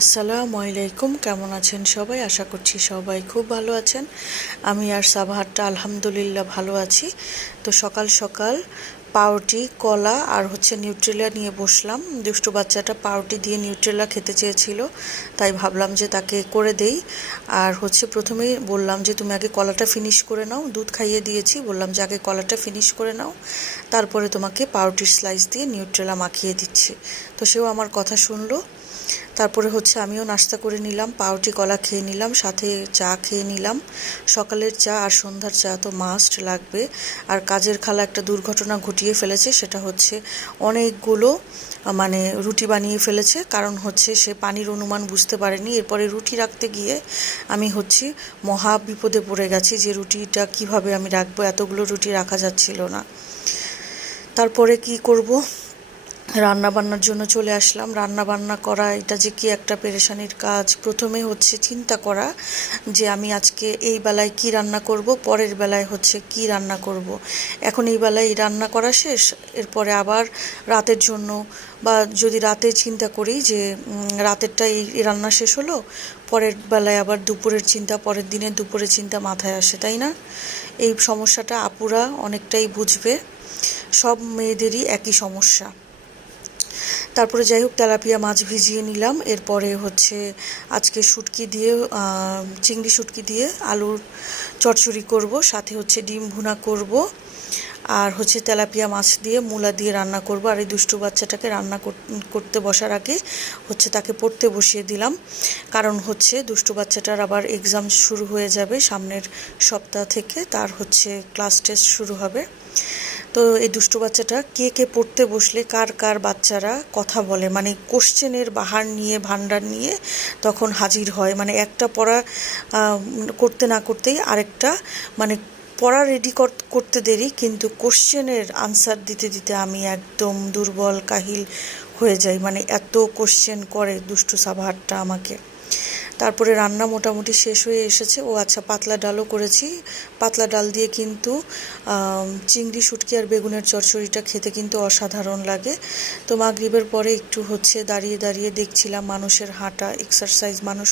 আসসালামু আলাইকুম, কেমন আছেন সবাই? আশা করছি সবাই খুব ভালো আছেন। আমি আর সাবাহারটা আলহামদুলিল্লাহ ভালো আছি। তো সকাল সকাল পাউরুটি, কলা আর নিউট্রেলা নিয়ে বসলাম। দুষ্টু বাচ্চাটা পাউরুটি দিয়ে নিউট্রেলা খেতে চেয়েছিল, তাই ভাবলাম যে তাকে করে দেই। আর প্রথমেই বললাম যে তুমি আগে কলাটা ফিনিশ করে নাও, দুধ খাইয়ে দিয়েছি, বললাম যে আগে কলাটা ফিনিশ করে নাও, তারপরে তোমাকে পাউরুটির স্লাইস দিয়ে নিউট্রেলা মাখিয়ে দিচ্ছি। তো সেও আমার কথা শুনলো। তারপরে আমিও নাস্তা করে নিলাম, পাউরুটি কলা খেয়ে নিলাম, সাথে চা খেয়ে নিলাম। সকালের চা আর সন্ধ্যার চা তো মাস্ট লাগবে। আর কাজের খালা একটা দুর্ঘটনা ঘটিয়ে ফেলেছে, সেটা অনেকগুলো রুটি বানিয়ে ফেলেছে। কারণ সে পানির অনুমান বুঝতে পারেনি। এরপরে রুটি রাখতে গিয়ে আমি মহা বিপদে পড়ে গেছি যে রুটিটা কিভাবে আমি রাখবো, এতগুলো রুটি রাখা যাচ্ছিল না। তারপরে কি করব, রান্না বান্নার জন্য চলে আসলাম। রান্না বান্না করা এটা যে কি একটা পেরেশানির কাজ। প্রথমে চিন্তা করা যে আমি আজকে এই বেলায় কি রান্না করব, পরের বেলায় কি রান্না করব। এখন এই বেলায় রান্না করা শেষ, এরপরে আবার রাতের জন্য, বা যদি রাতে চিন্তা করি যে রাতেরটা এই রান্না শেষ হলো, পরের বেলায় আবার দুপুরের চিন্তা, পরের দিনের দুপুরের চিন্তা মাথায় আসে, তাই না? এই সমস্যাটা আপুরা অনেকটাই বুঝবে, সব মেয়েদেরই একই সমস্যা। তারপরে যাই হোক, তেলাপিয়া মাছ ভিজিয়ে নিলাম। এরপরে আজকে শুটকি দিয়ে, চিংড়ি শুটকি দিয়ে আলুর চচ্চড়ি করব, সাথে ডিম ভুনা করব, আর তেলাপিয়া মাছ দিয়ে মূলা দিয়ে রান্না করব। আর এই দুষ্টু বাচ্চাটাকে রান্না করতে বসার আগে তাকে পড়তে বসিয়ে দিলাম। কারণ দুষ্টু বাচ্চাটার আবার এক্সাম শুরু হয়ে যাবে সামনের সপ্তাহ থেকে, তার ক্লাস টেস্ট শুরু হবে। তো এই দুষ্টু বাচ্চাটা কে কে পড়তে বসলে কার কার বাচ্চারা কথা বলে, কোশ্চেনের বাহার নিয়ে, ভান্ডার নিয়ে তখন হাজির হয়। একটা পড়া করতে না করতেই আরেকটা, পড়া রেডি করতে দেরি, কিন্তু কোশ্চেনের আনসার দিতে দিতে আমি একদম দুর্বল কাহিল হয়ে যাই। এত কোশ্চেন করে দুষ্টু সাবাহারটা আমাকে। তারপরে রান্না মোটামুটি শেষ হয়ে এসেছে। পাতলা ডালও করেছি। পাতলা ডাল দিয়ে কিন্তু চিংড়ি শুটকি আর বেগুনের চচ্চড়িটা খেতে কিন্তু অসাধারণ লাগে। তো মাগরিবের পরে একটু দাঁড়িয়ে দাঁড়িয়ে দেখছিলাম মানুষের হাঁটা, এক্সারসাইজ। মানুষ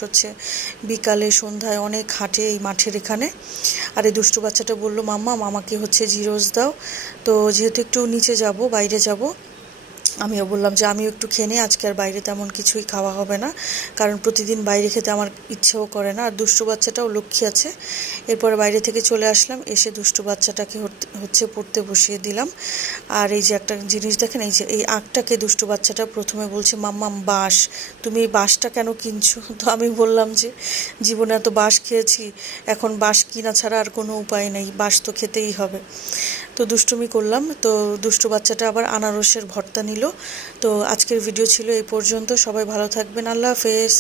বিকালে সন্ধ্যায় অনেক হাঁটে এই মাঠের এখানে। আর এই দুষ্টু বাচ্চাটা বলল, মাম্মা আমাকে জিরোস দাও। তো যেহেতু একটু নিচে যাব, বাইরে যাব, আমিও বললাম যে আমিও একটু খেয়ে নিই, আজকে আর বাইরে তেমন কিছুই খাওয়া হবে না, কারণ প্রতিদিন বাইরে খেতে আমার ইচ্ছেও করে না। আর দুষ্টু বাচ্চাটাও লক্ষ্মী আছে। এরপরে বাইরে থেকে চলে আসলাম, এসে দুষ্টু বাচ্চাটাকে পড়তে বসিয়ে দিলাম। আর এই যে একটা জিনিস দেখেন, এই যে এই আঁকটাকে দুষ্টু বাচ্চাটা প্রথমে বলছে, মাম্মাম বাঁশ, তুমি এই বাঁশটা কেন কিনছো? তো আমি বললাম যে জীবনে এত বাঁশ খেয়েছি, এখন বাঁশ কিনা ছাড়া আর কোনো উপায় নেই, বাঁশ তো খেতেই হবে। তো দুষ্টুমি করলাম। তো দুষ্টু বাচ্চাটা আবার আনারসের ভর্তা নিল। তো আজকের ভিডিও ছিল এই পর্যন্ত। সবাই ভালো থাকবেন, আল্লাহ হাফেজ।